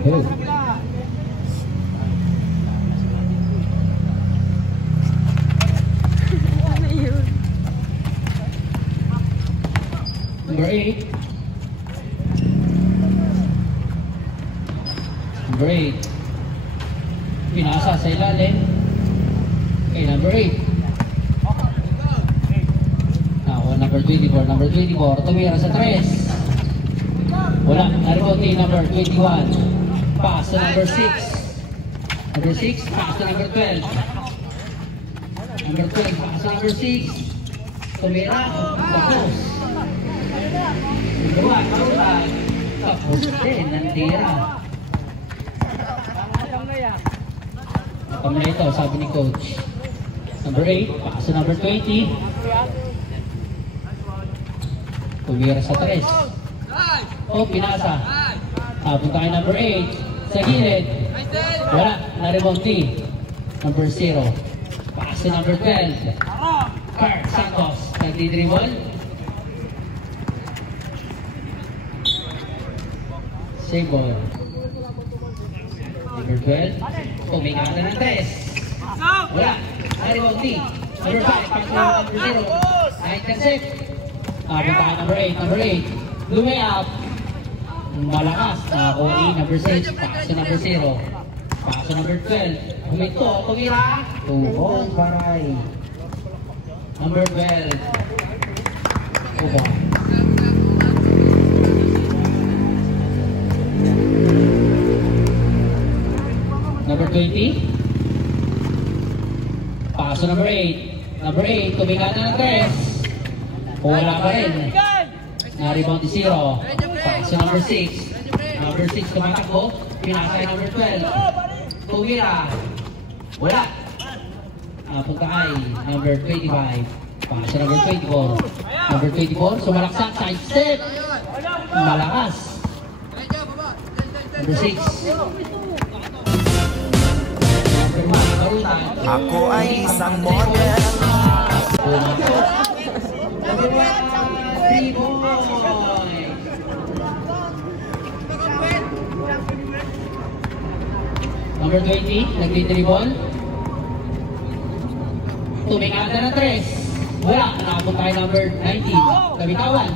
Oh. Number 8. Number 8. Pinasa sa ilalim. Okay, number 8. Now, number 24. Number 24. Tumira sa 3. Wala. Naribote number 21. Pass to number 6. Number 6. Pass to number 12. Number 12. Pass to number 6. Tumira. Tapos. Number 1. Marutan. Tapos din. Nandira. Kamay ito, sabi ni coach. Number 8, pass to number 20. Tumira sa 3. Oh, pinasa. Punta kay number 8. Sa gilid. Wala, na-remonti. Number 0. Pass to number 12. Kurt Santos, nagdi-dribble. Save ball. Number 12. Tumingala ng 3. Wala. Na-remonti. Number 5. Pass to number 0. Na-intercept. Punta kay number 8. Number 8. Lumay-up. Malakas. Nakakuha number 6. Pass to number 0. Pass to number 12. Humito. Tumira. Tubon. Paray. Number 12. Uba. Number 20. Pass to number 8. Number 8. Tumingala ng 3. Wala pa rin. Na-rebound si 0. Pass to number 6. Number 6 tumatakbo. Pinasa kay number 12. Tumira. Wala. Punta kay number 25. Pass to number 24. Number 24. Sumalaksak. Side step. Malakas. Number 6. Ako ay isang model. Number 1, 3 boy. Number 20, nagdi-dribble. Tumingala ng 3. Wala, nakapunta kay number 19. Kabitawan.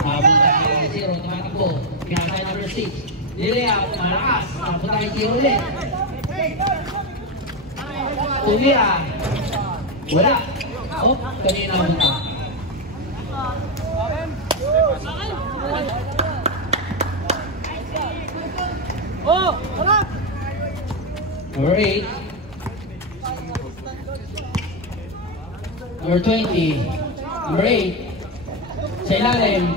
Nakapunta kay 0, tumatakbo. Pinaka kay number 6. Nilea, malakas. Nakapunta kay 0 ulit. Tumira. Wala. Oh, kanina punta. Oh, harap. Number 8. Number 20. Number 8. Sa ilalim.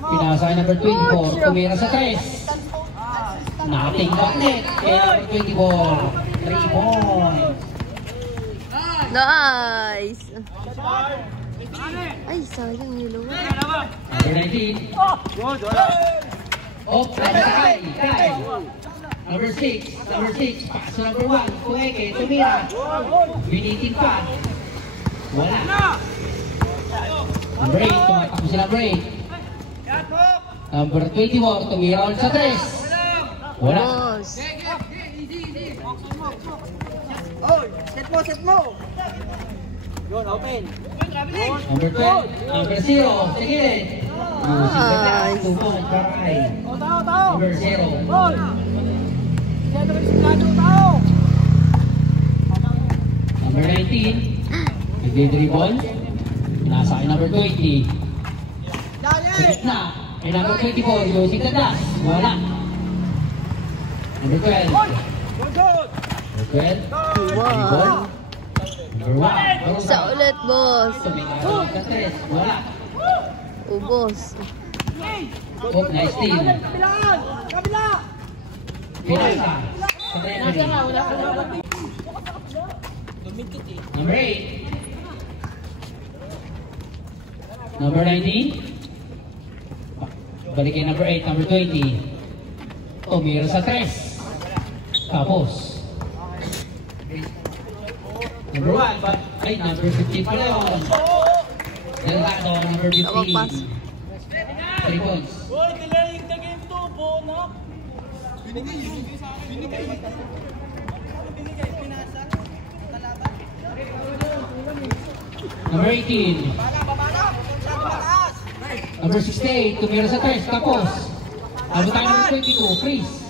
Pinasa kay number 24. Tumira sa 3. Nakatingkak net. Kaya number 24. 3 points. Nice. Ay, sayang yung luwa. Number 19. Oh, Kai. Number 6. Number 6. Pass to number 1. Kuweke. Tumira. Binitin pa. Wala. Number 8. Tumatakbo si number 8. Number 24. Tumira ulit sa 3. Wala. Set mo. Yun, open. Number 12. Number 0. Sige. Nice. Number 0. Number 19. Nagdi-dribble. Nasa akin number 20. Sa gitna. Ay number 24. Using the dash. Wala. Number 12. Number 12. Wow. Number 1. Isa ulit, boss. Tumingala ka 3. Wala. Ubos. Oh, nice team. Pinasa. Sa referee. Number 8. Number 19. Balik kay number 8. Number 20. Tumira sa 3. Tapos. Number 1. Ay, number 15 pala yun. Delgado, number 15. 3 points. Number 18. Number 68, tumira sa tres, tapos. Ano tayo number 22, Chris.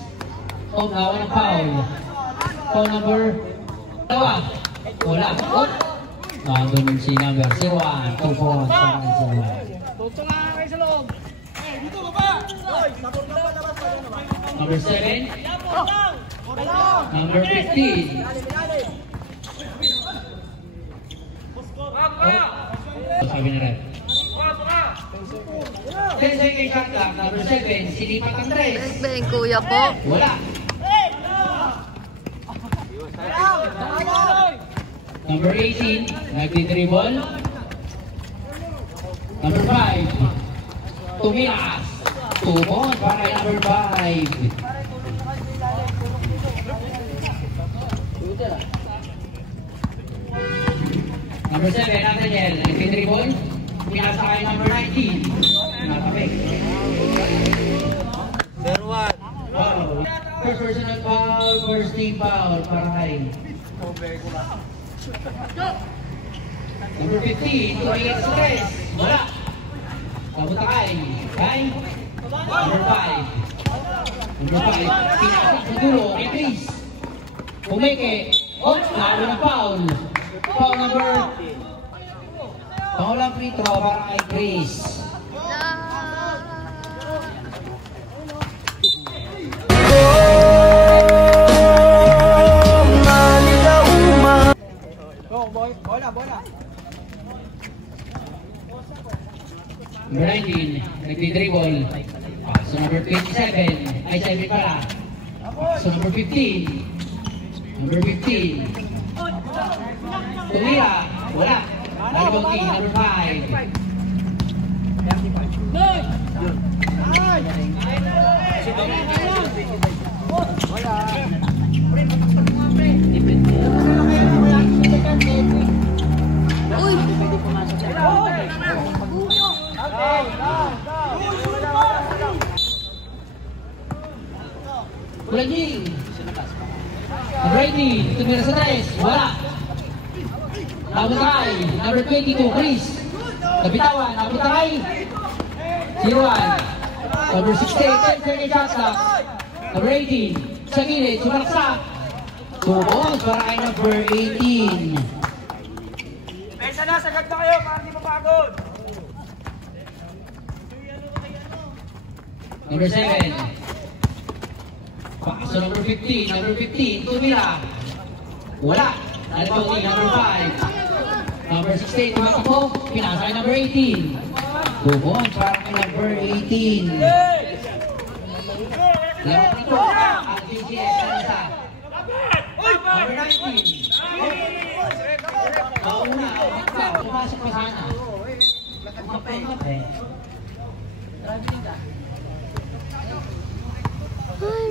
Nawa ng foul. Foul number 2. Wala. Nandun si number 01, 2 points para kay 01. Tutso nga kayo sa loob. Dito ka ba? Number 7. Number 15. Sabi na rin. 10 seconds shot clock. Number 7, sinipat ang tres. Nice ba yung kuya ko? Wala. Number 18, nagdi-dribble. Number 5, tumilas. 2 points para kay number 5. Number 7, Nathaniel, nagdi-dribble. Tumilas sa kay number 19. Nakapik. Foul. First personal foul, first team foul para kay number 15, tumilas sa tres. Wala. Papunta kay number 5. Number 5, pinasok sa dulo kay Chris. Pumike. Lalo na foul. Foul number. Pangulang free throw para kay Chris. Bola. Number 19, nagdi-dribble. So number 27, ay 7 pala. So number 15. Number 15. Tumira, wala. Nalibonti, number 5. Uy! Kulaging. Number 18, tumira sa tres. Wala. Nabutay, number 22, Chris. Nabitawan, nabutay. 0-1. Number 16, 10 second shot clock. Number 18, sa gilid, sumalaksak. 2 points para kay number 18. Pesa na, sagad na kayo para hindi mapagod. Number 7. So number 15, tumira. Wala. Nalibonti, number 5. Number 16, tumatakbo. Pinasa kay number 18. 2 points para kay number 18. Laro nito, ang DGS na isa. Number 19. Mauna, pumasok pa sana.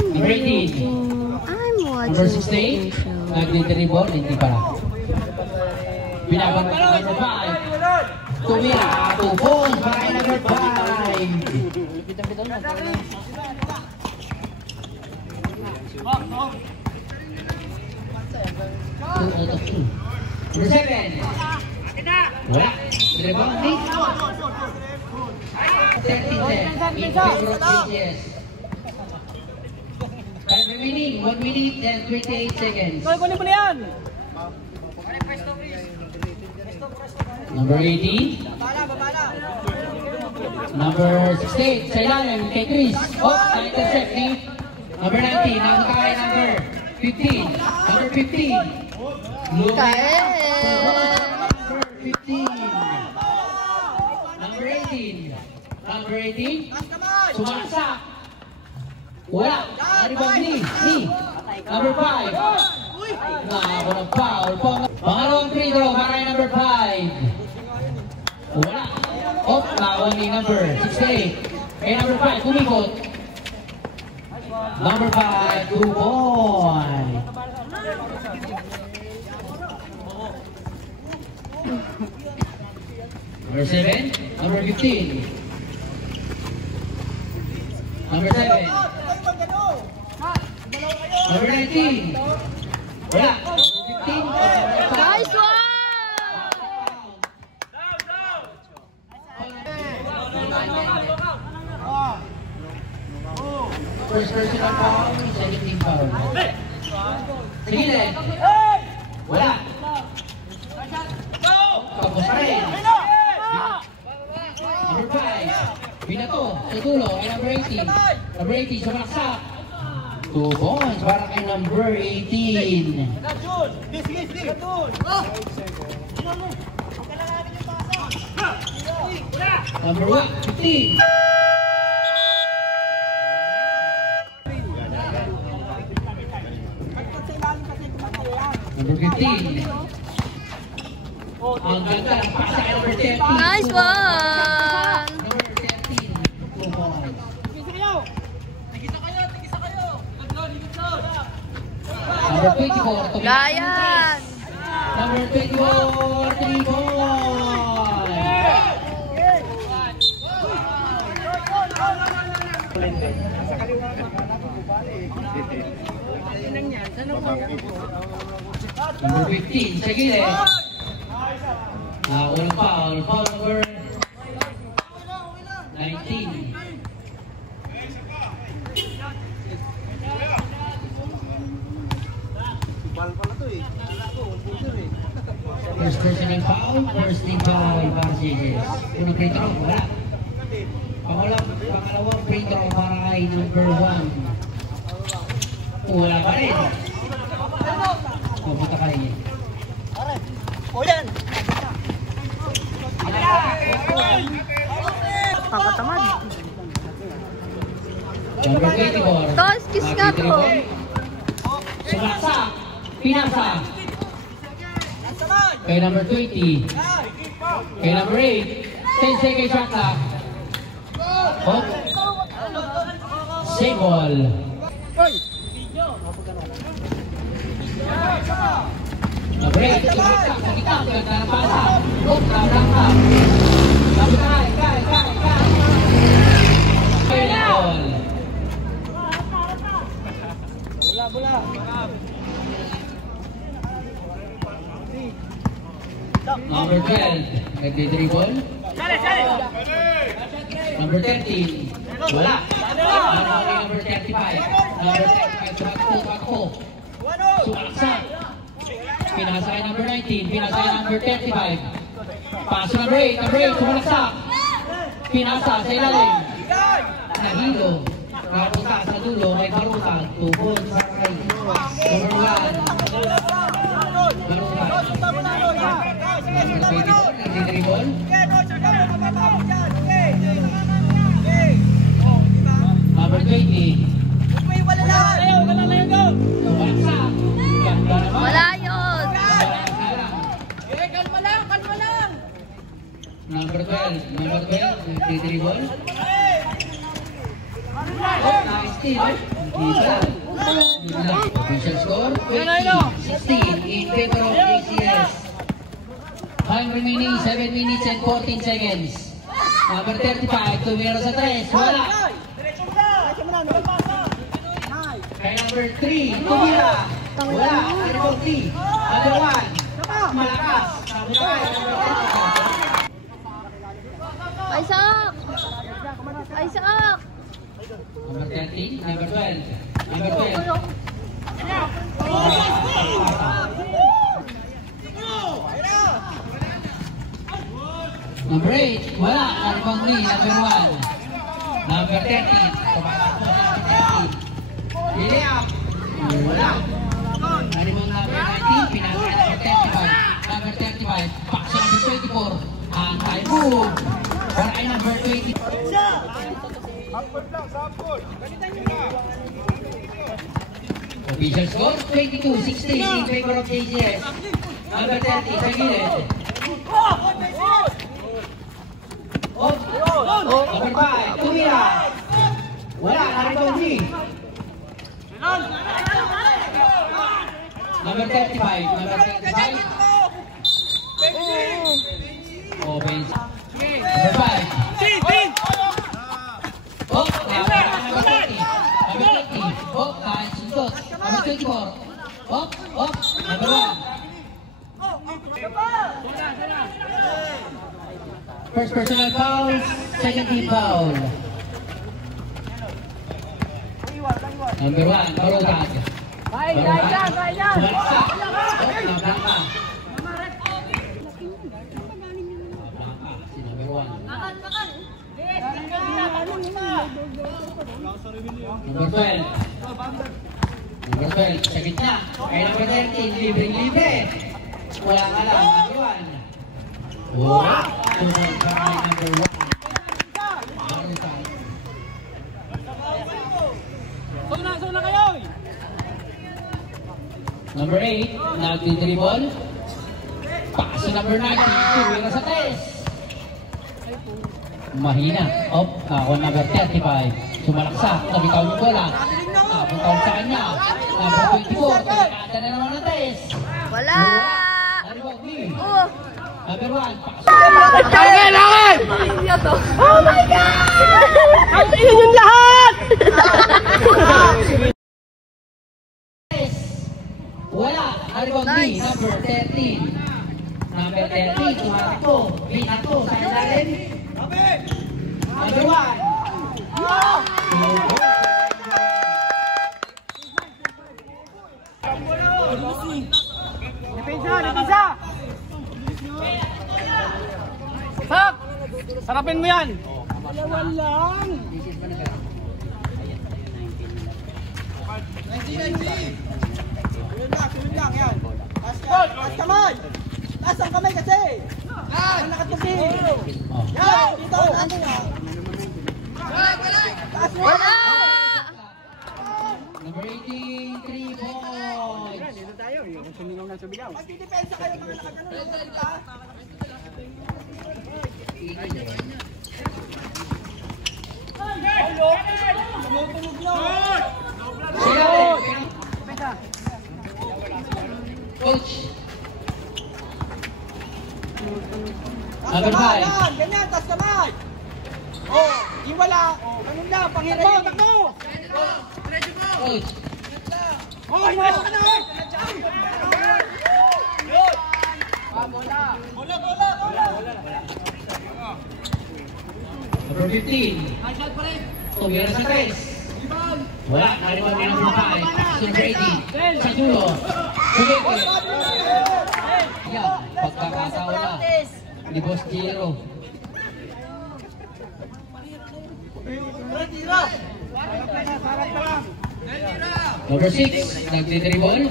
Number 18. I'm watching Number the 16, show. nagdi-dribble, hindi pala. Binabang ka number 5. Tumira, 2 points para kay number 5. Number 7. Wala. Dribble, hindi. 13-10. In favor of AGS. Time remaining, 1 minute and 28 seconds. Kunin mo na yan. Number 18. Number 68, sa ilalim, kay Chris. Na-intercept ni number 19, nakakaya number 15. Number 15. Kain! Number 15. Number 18. Number 18. Sumaksak. Wala. Ano ba ni? Number 5. Ako ng foul. Pangalawang free throw para kay number 5. Wala. Lawan ni number 68. Kay number 5, kumikot. Number 5, 2 points. Number 7, number 15. Number 7. Number 19. Wala. 15. Nice one! First personal foul, second team foul. Sige din. Wala. Tapos pa rin. Number 5. Binato sa dulo ay number 18. Number 18 sumaksak. 2 points para kay number 18. Number 15. Number 15. Ang ganda ng pasa kay number 13. Nice one! Number 13. 2 points. Number 24. Gayan! Number 24. 3 points. Number 15, sa gilid. Unang foul. Foul number 19. First personal foul, first team foul para sa Aegis. Unang free throw, wala. Pangalawang free throw para kay number 1. Wala pa rin. Pupunta ka rin. Pakatamad. Number 24. Tos, kiss nga to. Sumaksak. Pinasa. Kay number 20. Kay number 8. 10 seconds shot clock. Oh. Save ball. Number 8. Sumaksak. Sa kitang. Ganda ng pasa. Oh, nabrangka. Number 9. Kay. Kay ball. Number 12, nagdi-dribble. Number 13, wala. Number 35, tumakbo. Sumaksak. Pinasa kay number 19, pinasa kay number 35. Paso number 8, sumaksak. Pinasa sa ilalim. Nahilo. Nakapunta sa dulo, may barutag. 2 points para kay number 1. Nagdi-dribble. Number 20. Wala yun! Number 12. Nagdi-dribble. Nice steal. Official score 20-16 in favor of ACS. Time remaining 7 minutes and 14 seconds. Number 35, tumira sa 3. Wala. Kay number 3, tumira. Wala. Number 3. Number 1. Malakas. Isaac! Isaac! Number 13, number 12. Number 12. Number 8, wala. Number 3, number 1. Number 13, tumatakbo sa number 13. Lili up. Wala. Animal number 19, pinasa number 35. Number 35, paksa number 24. Ang time move. Para ay number 20. Official score, 22-16 in favor of JCS. Number 30, sa gilid. Number 5, tumira. Wala, na-rebound ni. Number 35, number 35. Offense. Number 5. Number 30. Number 30. Suntot. Number 24. Up, number 1. First personal foul, second team foul. Number 1, Barogad. Sumalaksak. Nablangka. Si number 1. Number 12. Number 12, sa gitna. Kaya number 13, libre. Wala ka lang, number 1. Wow! Sumunod pa kay number 1. Suna kayo! Number 8, nagdi-dribble. Pass sa number 19, tuwira sa test. Mahina. Up, ako number 35. Sumalaksak, nabitaw yung bola. Napuntaw sa kanya. Number 24, kaya na naman ang test. Wala! Number 1, pass. Laki! Oh my God! Ang iyon yung lahat! Wala. Rebound B, number 13. Number 13, tumatakbo. Binato sa ilalim. Number 1. Depensa! Sak! Sarapin mo yan! Dalawan lang! 90! Sunod lang yan! Taas kamay! Taas ang kamay kasi! Yan! Nakatupi! Yan! Dito! Taas mo! Wala! Number 18, 3 points. Dito tayo! Yung sumigaw na sumigaw! Magdidepensa kayo mga nakaganon! Coach. Number 5. Ganyan, tas kamay! Oh, iwala! Ganun lang, panghirayin! Takbo! Coach. Oh, iwala ka na! Number 15. Tumira sa 3. Wala, nariwan din ang bukay. Number 18. Sa dulo. Kumikit. Yan, pagkakataon na. Ni Boss Giro. Number 6, nagdi-dribble.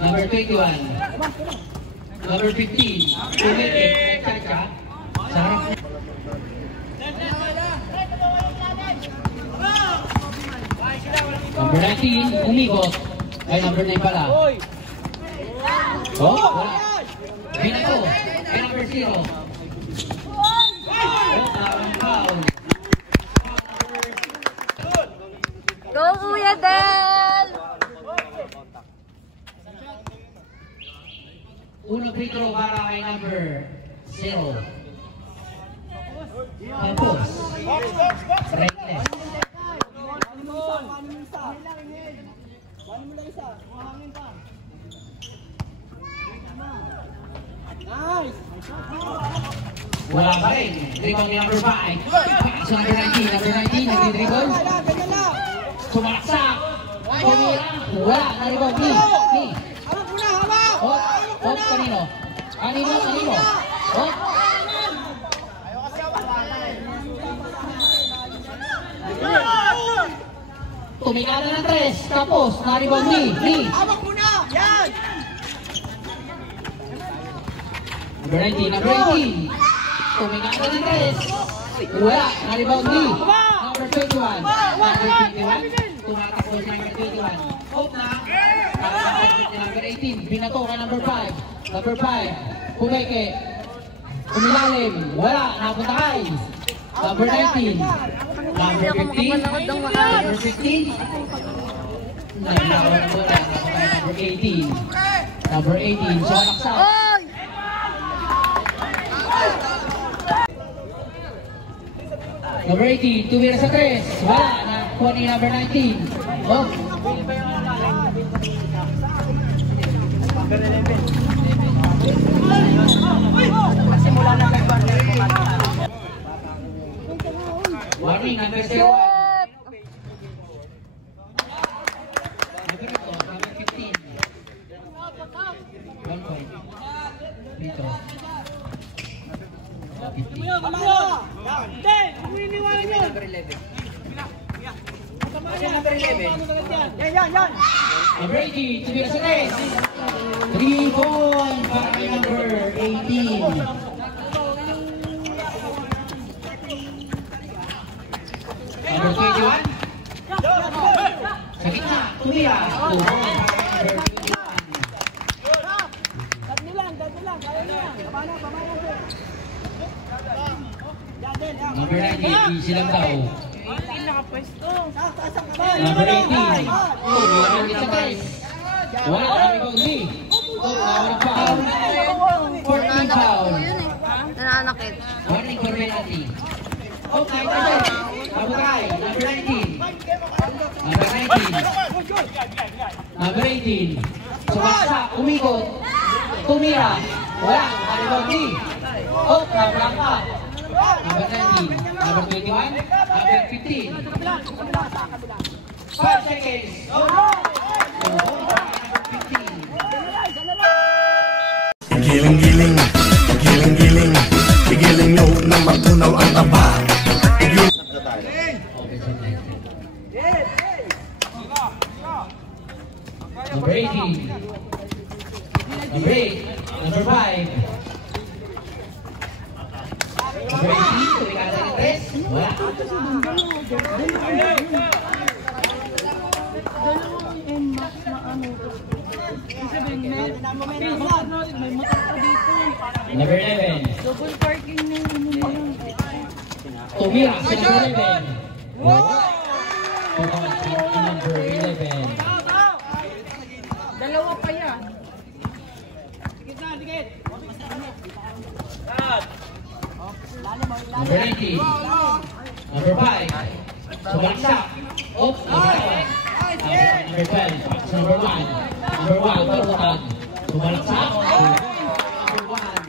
Number 21. Number 15, kumikit. Chacha. Sarap. Number 19, umigot. Ay, number 9 pala. Oh, wala. Binato. Ay, number 0. Foul. Go, Kuya Del! Unang free throw para kay number 0. Tapos. Reckless. Wala pa rin. Dribble ni number 5. Pass number 19. Number 19, nagdi-dribble. Sumalaksak. Tumira. Wala. Naribaw. Ni. Hawak mo na, hawak! Hop, kanino? Kanino? Hop. Tumikada ng 3. Tapos, naribaw ni. Hawak mo na! Yan! Number 19. Tumikada ng 3. Wala. Naribaw ni. Number 21. Tumatakbo siya number 21. Hop na. Number 18. Binato ka number 5. Number 5. Pumeke. Umilalim. Wala. Napunta kay. Number 19. Number 15. Number 15. Number 18. Number 18. So, naksa. Oy! Number 18. Tumira sa 3. Wala. Nakuha ni number 19. Oh. Simula na nag-partner ko. Warning, number 0. Shit! Number 15. 1 point. Dito. 15. Hindi! Huminiwala nyo! Number 11. Number 11. Yan! Number 18, tumira sa test. 3 points para kay number 18. Number 21. Sa gitna, tumira. 2 points para kay number 21. Dami lang. Kaya niya. Pamana. Number 19, silang daw. Number 18. Tumira ulit sa test. Wala ka kami kaunti. Walang foul. 14 foul. Nananakit. Warning for penalty. Oh, 9%. Abutay. Number 19. Number 19. Number 18. Sumaksak. Umikot. Tumira. Wala. Kalimawti. Oh, nablang ka. Number 19. Number 21. Number 15. 5 seconds. Oh, number 15. Giling-giling, giling-giling, giling nyo na matunaw ang taba. Number 18. Number 8. Number 5. Number 18. Tumikata ng 3. Wala. Number 11. Double parking na yun. Tumira si number 11. Wala. Number 11. Dalawa pa yan. Number 19. Number 5. Sumaksak. Oops. Number 12. Number 1. Number 1. Parutan. Sumalaksak. Number 1.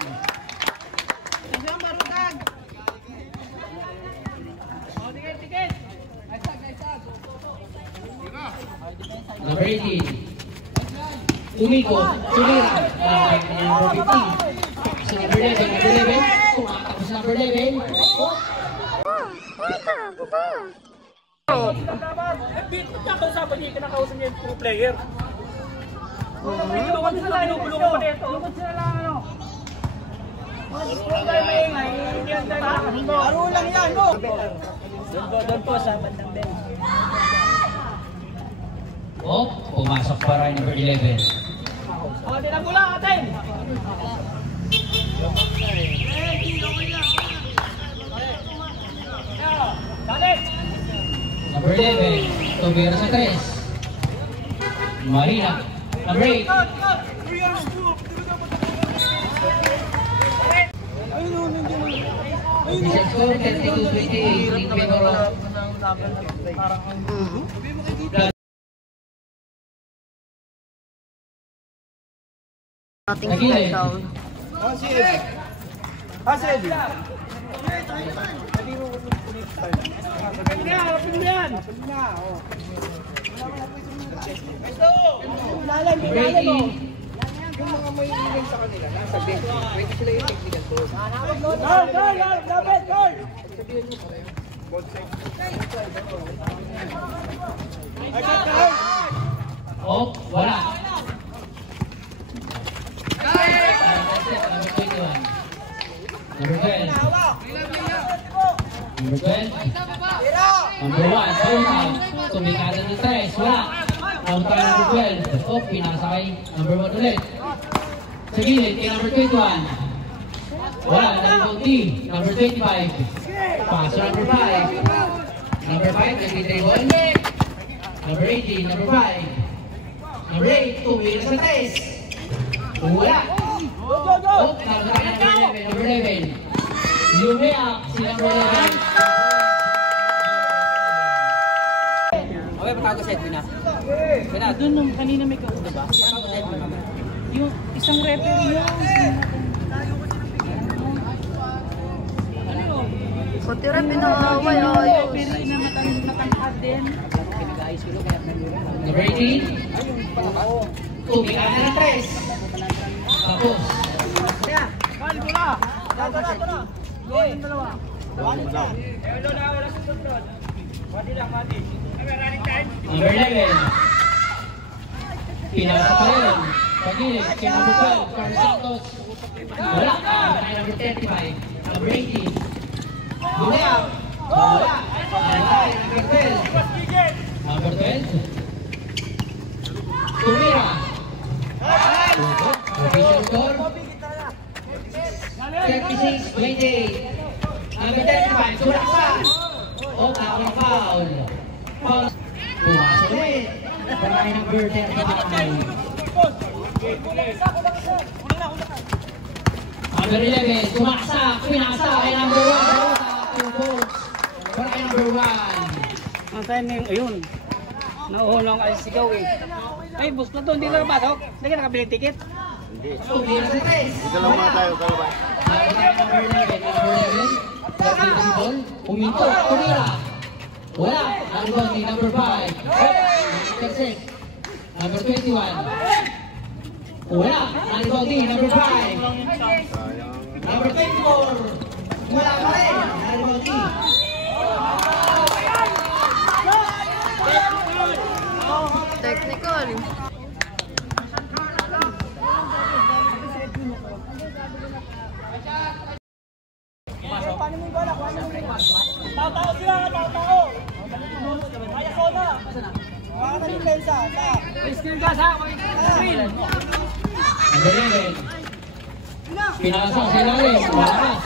Number 18. Tumiko. Tumira. Number 15. So number 11. Number 11. Tumakap sa number 11. Oh. Kinakausap niya yung pro player. Lukod sila dito. Laro lang yan, no? Doon po sa bandang bell. Oh, pumasok pa rin number 11. O, tinang ko lang, atin! Number 11. Tumira sa 3. Marina. Number 8. Official score 32-28 in favor of Ating slide down. Hasil! number 18. Oh, wala. Number 21. Number 12. Number 12. Number 1. Pausap. Tumikada ng 3. Wala. Ang tayo number 12. Oh, pinasakay. Number 1 ulit. Sa gilid, kay number 21. Wala. Number 20. Number 25. Paso number 5. Number 5. Nag-dribble. Number 18. Number 5. Number 8. Tumira sa 3. Wala. Oh, number 11. Number 11. Lumiak si number 11. Okay, Tago set mo na. Doon nung kanina may kauna ba? Yung isang referee yun. Ano yun? Pati rin pinaaway ayos. Referee na matangkad din. Number 18. Tumira na ng 3. Tapos. Bali ko na! Ito na. Going. Dalawa. Number 11. Pinasa pa rin. Pagilid. Kaya number 12. Carlos Santos. Wala. Tayo number 35. Number 18. Wala. Wala. Number 12. Number 12. Tumira. Official score. 36-28. Number 35. Sulaksan. Oh, ang foul. Foul. Pumasok ulit. Baray number 35. Number 11. Sumaksak. Pinasa. Ay number 1. 2 points. Baray number 1. Ang time na yung, ayun. Nauhulong kasi sigaw eh. Ay, bus na to, hindi na napasok. Hindi ka nakabili ticket. Tumira sa 3. Ito lang mga tayo, kalabay. Number 11. Number 11. Ball. Puminto. Tumira. Wala. Rebound ni number 5. Intersect. Number 21. Wala. Rebound ni number 5. Number 24. Wala pa rin. Rebound ni. Technical. Paano mo yung bola? Tao-tao sila, tao-tao. Kaya sona. Baka na yung pensa. Screen ka sa screen. Number 11. Pinasa sa ilalim. Malakas.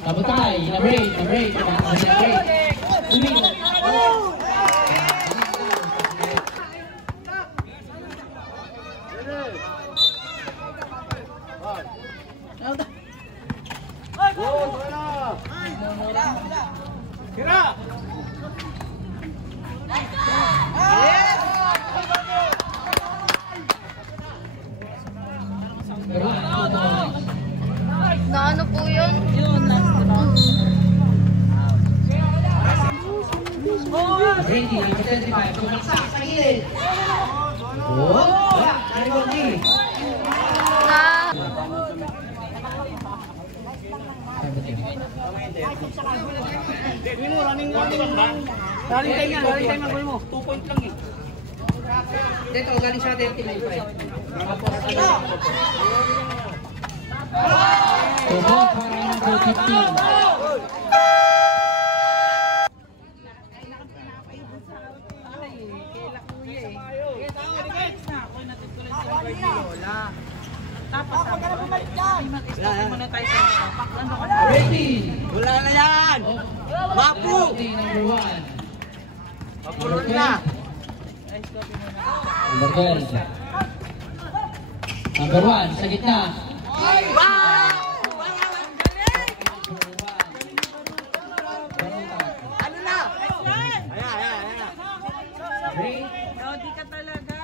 Tabutay. Number 8. Number 8. Number 8. Tumira. Kira! Na ano po yun? Yun, last round. Brady, number 35. Sumaksak sa gilid. Wala. Rebound ni. Na. Running time yan, running time ang goal mo. 2 point lang eh. Dito, galing sa 39.5. Tubog para number 15. Tapos muna tayo sa Ready. Wala na yan! Mapu. Number 1. Mapuro na! Number 12. Number 1 sa gitna. Ano na? Ayan. Lodi ka talaga.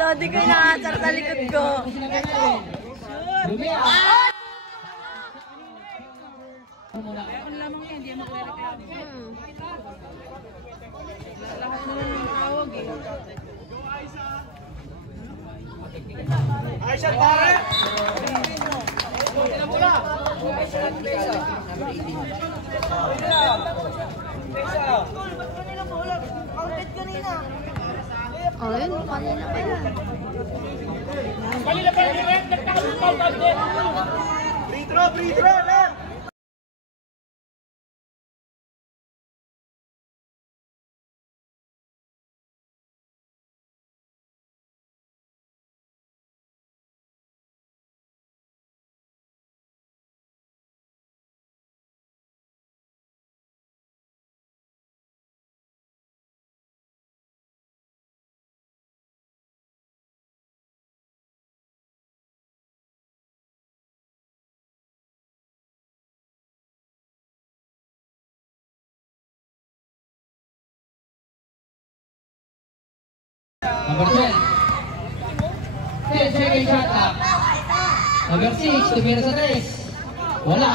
Lodi ko yung nakasar sa likod ko. Lumia. Kung lamang yan, hindi mo magre-reklamo. Lahat na lang yung tawag eh. Ay, siya pare! Oh, yun. Kanina pa yan. Free throw lang! Number 12. 10 second shot clock. Number 6, tumira sa 3. Wala.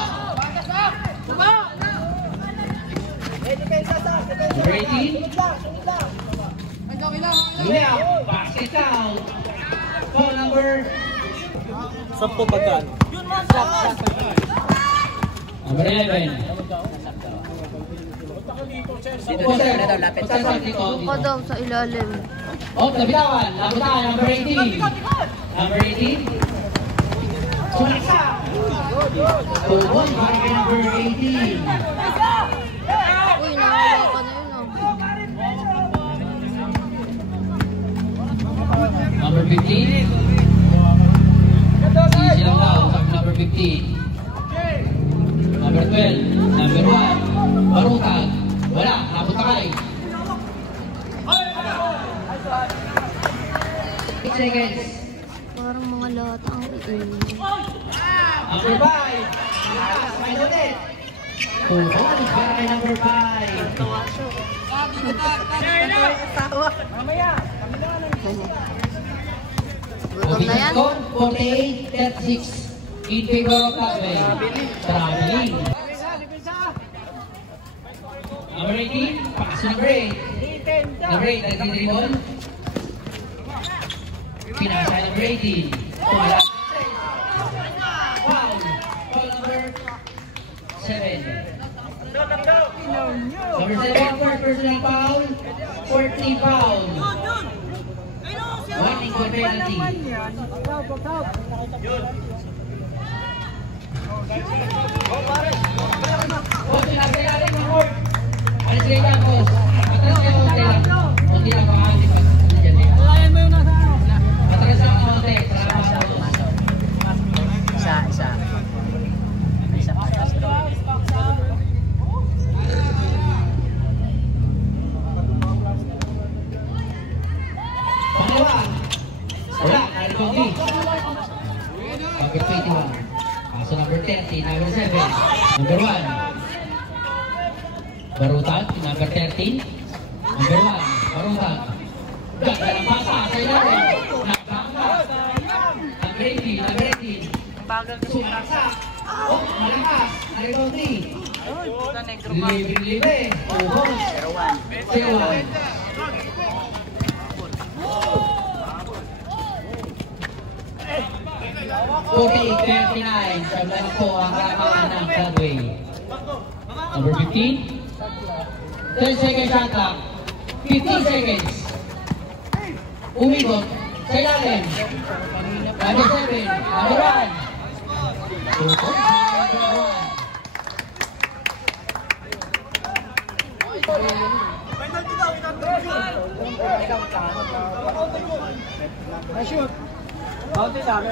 Number 18. Luya, basket count. Foul number 10 pagkaan. number 11. Buka daw sa ilalim. Oh, nabitawan. Nabitawan, number 18. Number 18. Sumasa. Tubon, para kay number 18. Uy, nakawa ka na yun ah. Number 15. Easy lang daw sa number 15. Number 12. Number 1. Barutag. Wala. Napunta kay. 8 seconds. Parang mga lahat ang iin. Number 5. Find ulit. Tubon, para kay number 5. Gutom na yan. Score 48-36 in favor of Tagway. Traveling. Number 18, pass to number 8. Number 8, nagtitribon. Pinasa number 18. Tumala. Foul. Foul number 7. Number 7, first personal foul. 14 foul. One equal penalty. Coach, nagkailangan ng court. Alis kayo dyan, coach. Matras kayo konti lang. Konti lang makakasip pag dyan eh. Matras lang ng konti. Isa. Pangalawa. Wala, naribong B. Number 21. Kaso number 30, number 7. Number 1. Barutag, number 13. Number 1, Barutag. Ganda ng pasa sa ilalim. Nagbangka. Number 18, number 18. Sumarasa. Oh, malakas. Naribong 3. Libre. Tubos. 0-1. Number 39, sabihan po ang harapan ng Tagway. Number 15. 10 seconds shot clock. 15 seconds. Umikot sa ilalim. Number 7. Number 1. Number 1. Shoot. Bounty lang.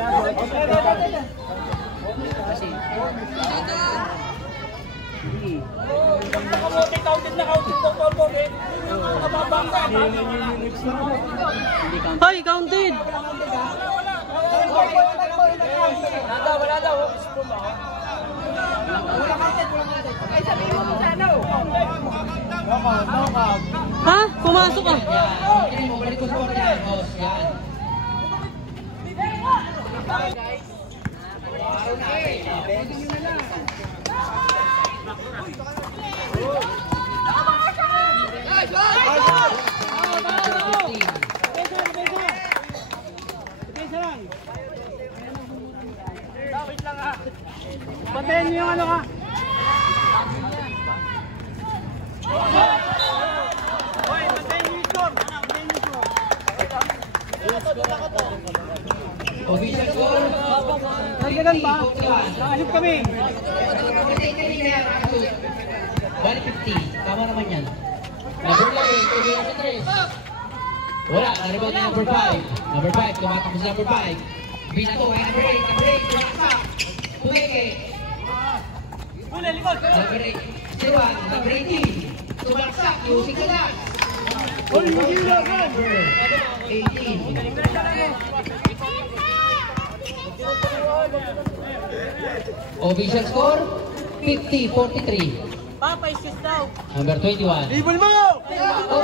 Hoy, counted! Wala daw. Ha? Pumasok ka! Yan. Balik ko sa court yan, boss. Yan. Patayin niyo yung ano ka. Hoy, patayin niyo yung score. Official score. Nagdagan ba? Nakahanip kami. 150. Tama naman yan. Number 11, tumira sa 3. Wala, naribot na number 5. Number 5, tumatakbo sa number 5. Binato kay number 8. Number 8, tumaksak. Tumeke. Number 8, si Juan. Number 18. Tumaksak, using the last. Number 18. Official score, 50-43. Papa, excuse daw. Number 21. Ibon mo! Oh,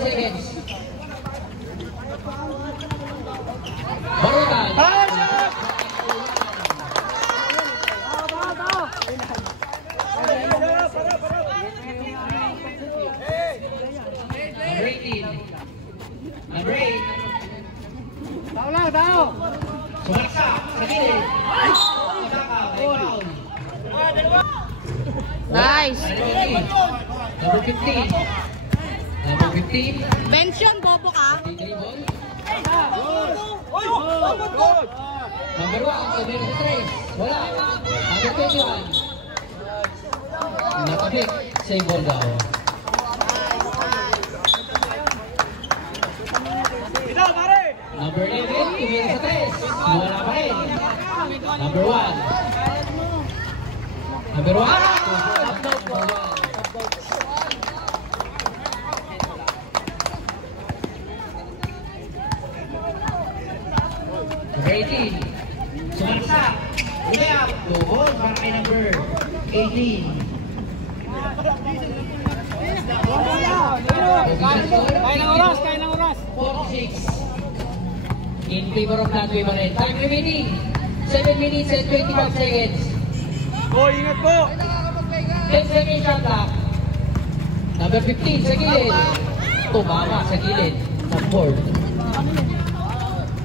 seconds. Barutan. Number 18. Number 8. Tao lang, tao. Sumaksa sa gilid. Saka, may foul. Nice. Number 15. Number 15. Bench yun, bobo ka. Dribble. Good! Number 1, number 3. Wala. Number 21. Nakabik. Same ball daw. Number 11, tumira sa 3. Wala pa rin. Number 1. Number 1. Number 18. Sumarsa. Ulayap. Tuhod para kay number 18. Kaya ng oras, kaya ng oras. 46. In favor of Landway pa rin. Time remaining. 7 minutes and 25 seconds. Go, ingat po! 10 seconds shot clock. Number 15 sa gilid. Tumama sa gilid. Sa board.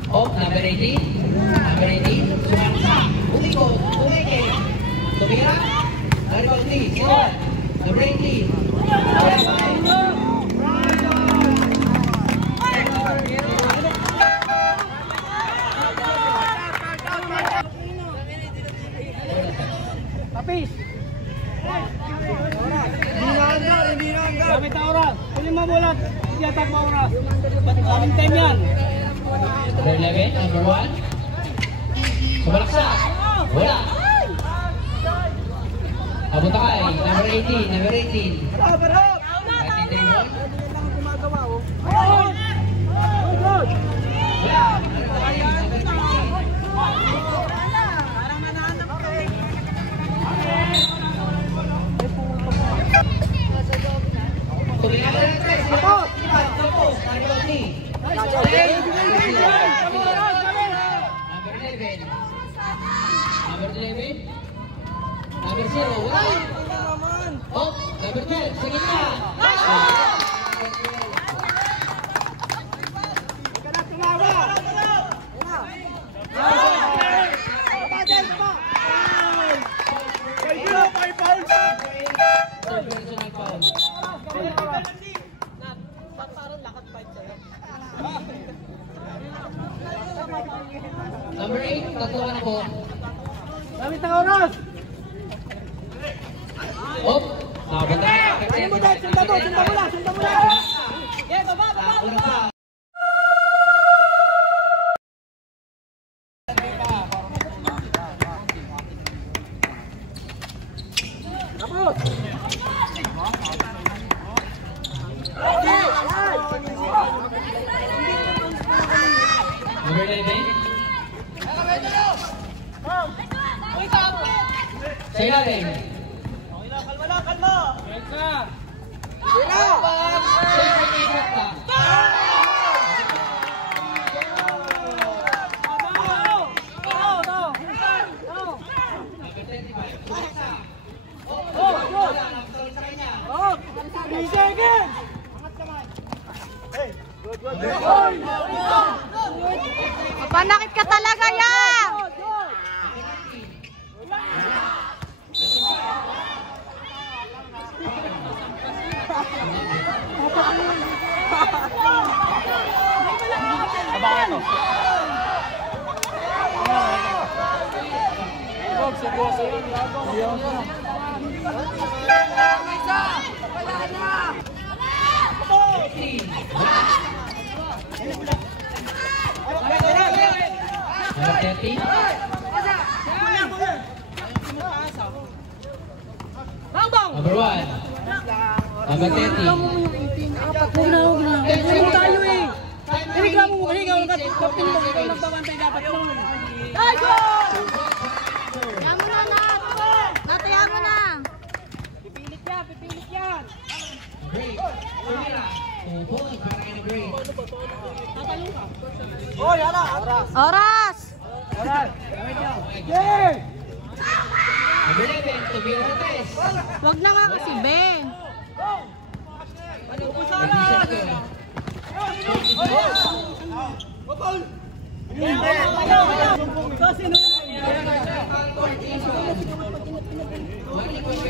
Oh, number 18. Number 18. Sumaksa. Umikot. Umikit. Tumira. Rebound lead. Number 18. Papis. Gamit ang oras. Pwede mo bulat. Hindi atak mo oras. Kaming time yan. Number 11. Number 1. Sumalaksa. Wala. Abutakay. Number 18. Number 18. Harap, harap! 19 Wala. Tumira na ng 3. Tapos. Tapos. Number 11. Number 11. Number 0. Wala. Oh, number 12. Sa gitna. Personal foul. Number 8, tatlo na po. Gamit ang oras. Oh, sabot na. Ayun mo dahil, sundan mo lang, sundan mo lang! Yeah, baba, baba, Una baba! pa. Tapos! Number 11. Sa ilalim. Kalma lang, kalma! Bensa. Tira! Panakit ka talaga yan! Number 30. Number 1. Number 30. Huwag na, huwag na. Huwag tayo eh. Reklamo mo kasi ikaw kaptin mo. Ikaw nagbabantay dapat mo. Kaya mo na, Nat. Nataya mo na. Pipilit yan, pipilit yan. Break. Tumira. ball para kay number 8. Hoy, hala, oras. Oras! Yeah! Number 11, Tobio Cortez. Wag na nga kasi, Ben.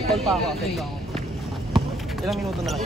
Call pa ako. Ilang minuto na lang.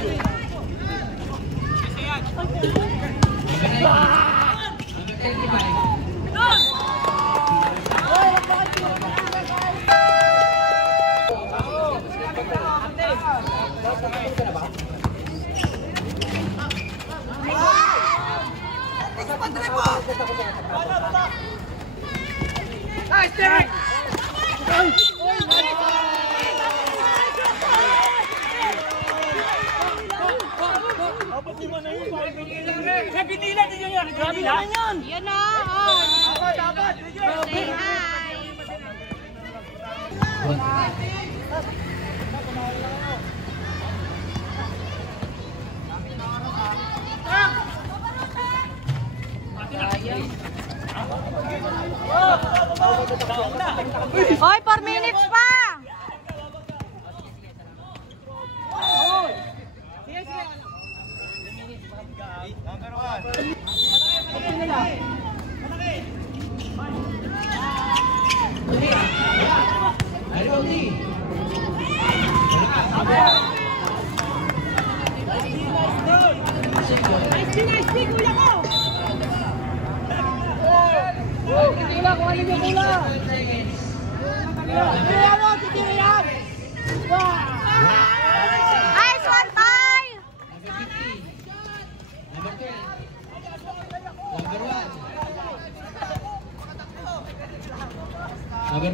Yan na! Say hi! Hoy, 4 minutes pa! Nice one, Tay! Number 12. Number 1. Number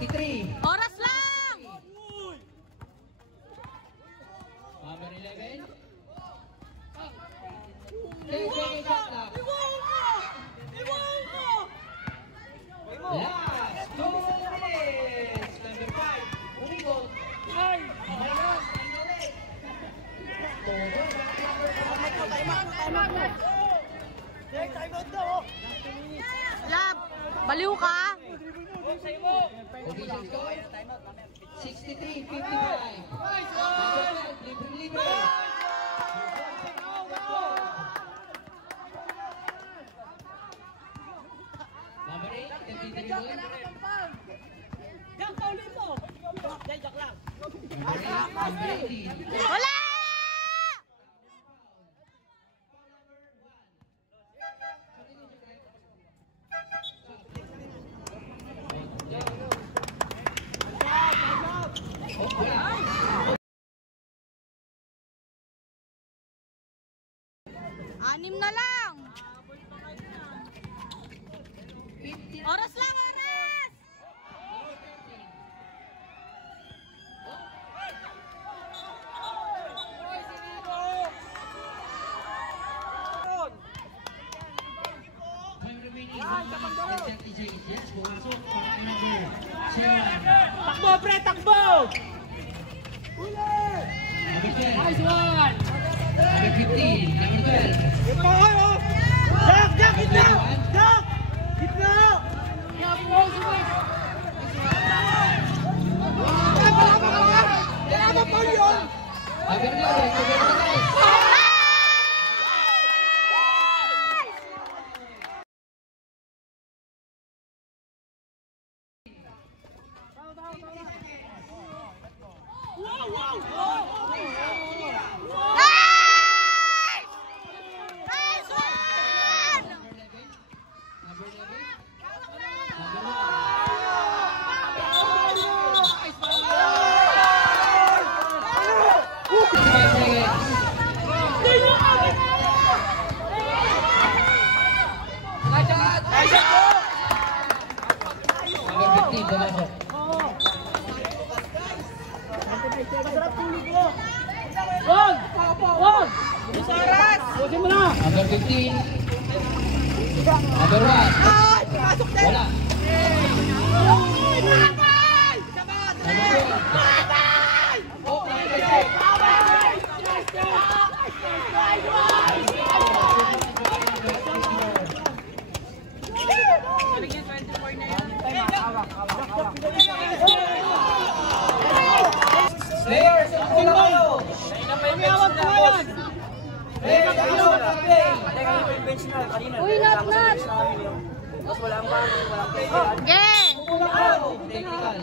15. Oras lang! Number 11. 10 seconds shot clock. Last 2 minutes. Number 5. Umikot. Lab, baliw ka? Position score. 63-55. Libre-libre. Number 8. Number 18. Wala! Anim na lang! Oras lang, oras! Takbo, pre, takbo! Nice one! Number 15, number 12. Ito, oh! Jack, Jack, gitna! Jack! Gitna! Kailangan pa yun! Number 9, Pusin mo na. Number 15. Number 1. Ay! Pumasok din! Wala. Players, ako na kayo. May awag po yan. Players, ako na kayo. Uy, nat! Mas wala ang Yeah! Technical.